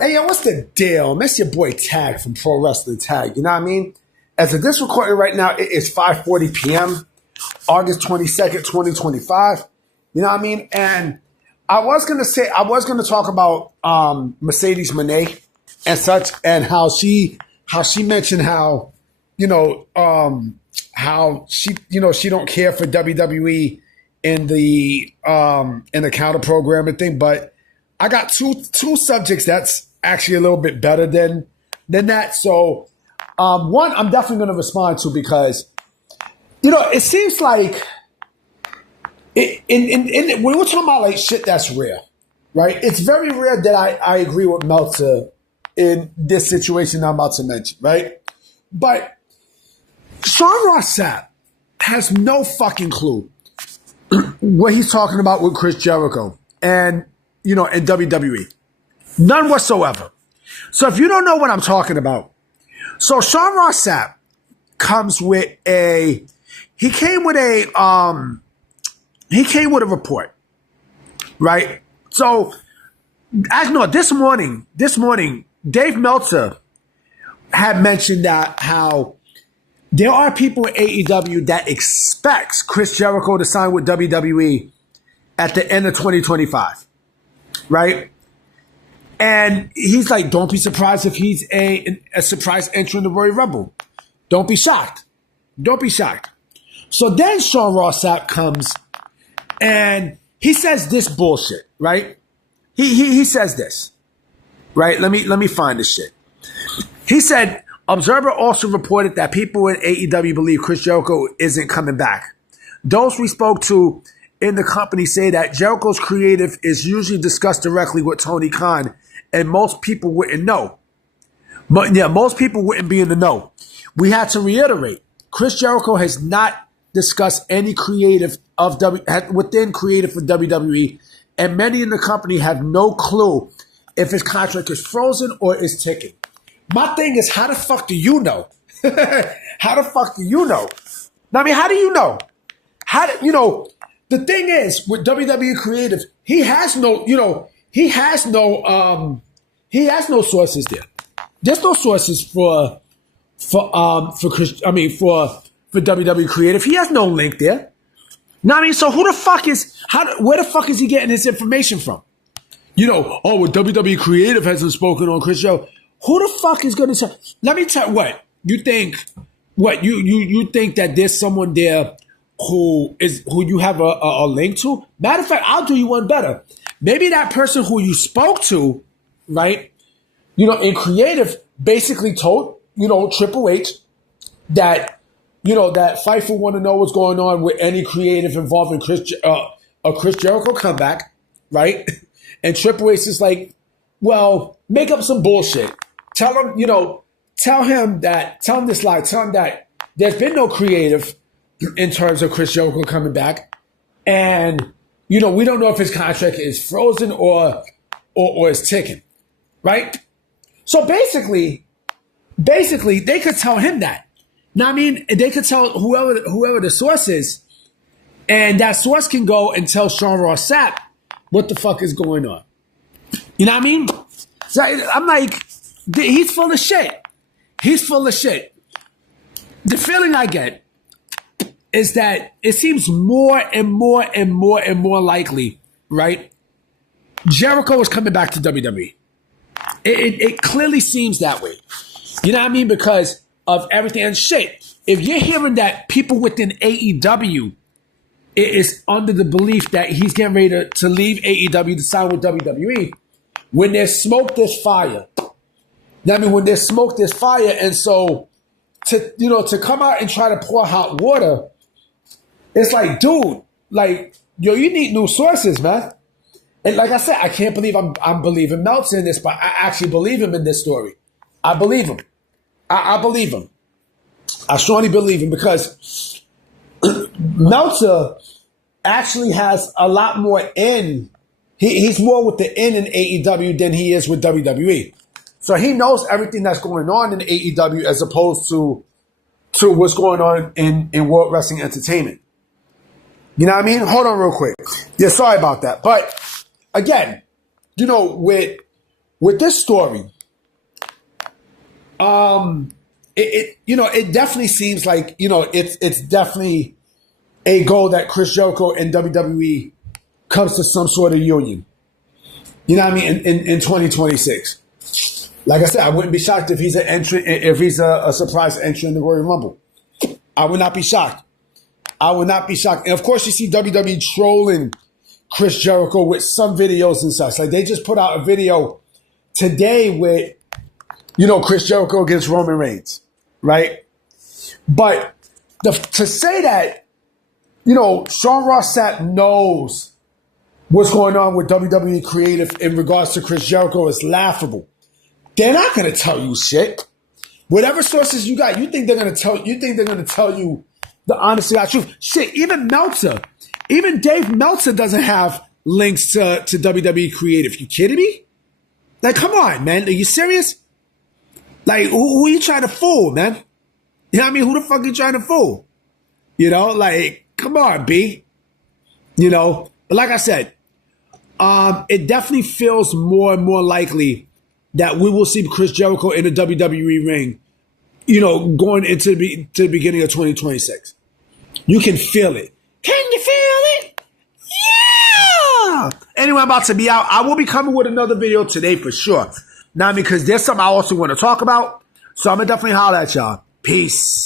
Hey, yo, what's the deal? That's your boy Tag from Pro Wrestling Tag. You know what I mean? As of this recording right now, it is 5:40 p.m., August 22nd, 2025. You know what I mean? And I was going to talk about Mercedes Moné and such, and how she mentioned how, how she don't care for WWE in the counter programming thing, but I got two subjects that's actually a little bit better than that. So one I'm definitely going to respond to because, it seems like when we're talking about like shit that's rare, right? It's very rare that I agree with Meltzer in this situation I'm about to mention, right? But Ross Sapp has no fucking clue what he's talking about with Chris Jericho and, in WWE. None whatsoever. So if you don't know what I'm talking about, so Ross Sapp comes with he came with a report, right? So this morning, Dave Meltzer had mentioned that how there are people in AEW that expects Chris Jericho to sign with WWE at the end of 2025, right? And he's like, don't be surprised if he's a surprise entrant in the Royal Rumble. Don't be shocked. Don't be shocked. So then Ross Sapp comes and he says this bullshit, right? He says this, right? Let me find this shit. He said, Observer also reported that people in AEW believe Chris Jericho isn't coming back. Those we spoke to in the company say that Jericho's creative is usually discussed directly with Tony Khan, and most people wouldn't know. But yeah, most people wouldn't be in the know. We had to reiterate, Chris Jericho has not discussed any creative within creative for WWE, and many in the company have no clue if his contract is frozen or is ticking. My thing is, how the fuck do you know? How the fuck do you know? I mean, how do you know? The thing is, with WWE Creative, he has no sources there. There's no sources for WWE Creative. He has no link there. Now, I mean, so where the fuck is he getting this information from? WWE Creative hasn't spoken on Chris Jericho. Who the fuck is going to tell? Let me tell what you think. What you think that there's someone there who you have a link to? Matter of fact, I'll do you one better. Maybe that person who you spoke to, right? In creative, basically told Triple H that that Fightful want to know what's going on with any creative involving Chris Jericho comeback, right? And Triple H is like, well, make up some bullshit. Tell him this lie. Tell him that there's been no creative in terms of Chris Jericho coming back. And, we don't know if his contract is frozen or is ticking, right? So basically, they could tell him that. Now, I mean, they could tell whoever the source is, and that source can go and tell Ross Sapp what the fuck is going on. You know what I mean? So I'm like, he's full of shit. He's full of shit. The feeling I get is that it seems more and more and more and more likely, right? Jericho is coming back to WWE. It clearly seems that way. You know what I mean? Because of everything and shit. If you're hearing that people within AEW is under the belief that he's getting ready to leave AEW to sign with WWE, when there's smoke, there's fire. I mean, when there's smoke, there's fire. And so to come out and try to pour hot water, it's like, dude, you need new sources, man. And like I said, I can't believe I'm believing Meltzer in this, but I actually believe him in this story. I believe him. I believe him. I strongly believe him because Meltzer actually has a lot more in. He's more with the in AEW than he is with WWE. So he knows everything that's going on in AEW as opposed to what's going on in World Wrestling Entertainment. You know what I mean? Hold on real quick. Yeah, sorry about that. But again, with with this story, it definitely seems like, it's definitely a goal that Chris Jericho and WWE comes to some sort of union. You know what I mean? In 2026. Like I said, I wouldn't be shocked if he's a surprise entry in the Royal Rumble. I would not be shocked. I would not be shocked. And of course, you see WWE trolling Chris Jericho with some videos and such. Like they just put out a video today with, Chris Jericho against Roman Reigns, right? But to say that, Sean Ross Sapp knows what's going on with WWE creative in regards to Chris Jericho is laughable. They're not going to tell you shit. Whatever sources you got, you think they're going to tell you the honest to God truth. Shit, even Dave Meltzer doesn't have links to WWE creative. You kidding me? Like, come on, man. Are you serious? Like, who are you trying to fool, man? You know what I mean? Who the fuck are you trying to fool? Like, come on, B. But like I said, it definitely feels more and more likely that we will see Chris Jericho in the WWE ring, going into the beginning of 2026. You can feel it. Can you feel it? Yeah! Anyway, I'm about to be out. I will be coming with another video today for sure. Now, because there's something I also want to talk about. So I'm going to definitely holler at y'all. Peace.